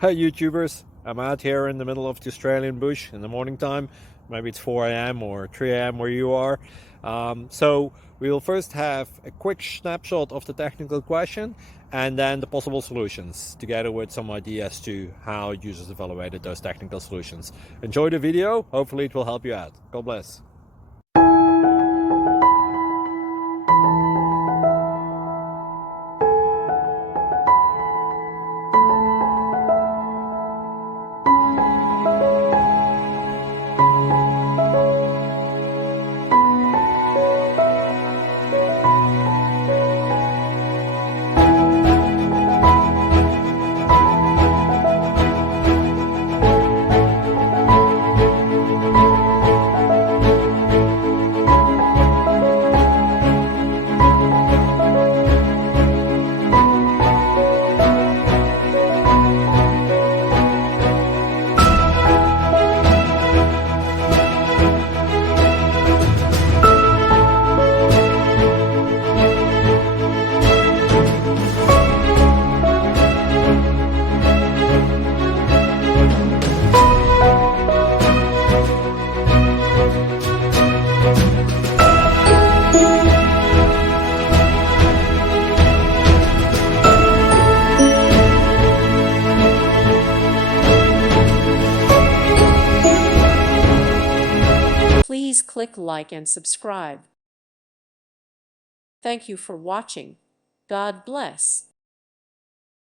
Hi YouTubers, I'm out here in the middle of the Australian bush in the morning time. Maybe it's 4 a.m. or 3 a.m. where you are. So we will first have a quick snapshot of the technical question and then the possible solutions, together with some ideas to how users evaluated those technical solutions. Enjoy the video, hopefully it will help you out. God bless. Please click like and subscribe. Thank you for watching. God bless.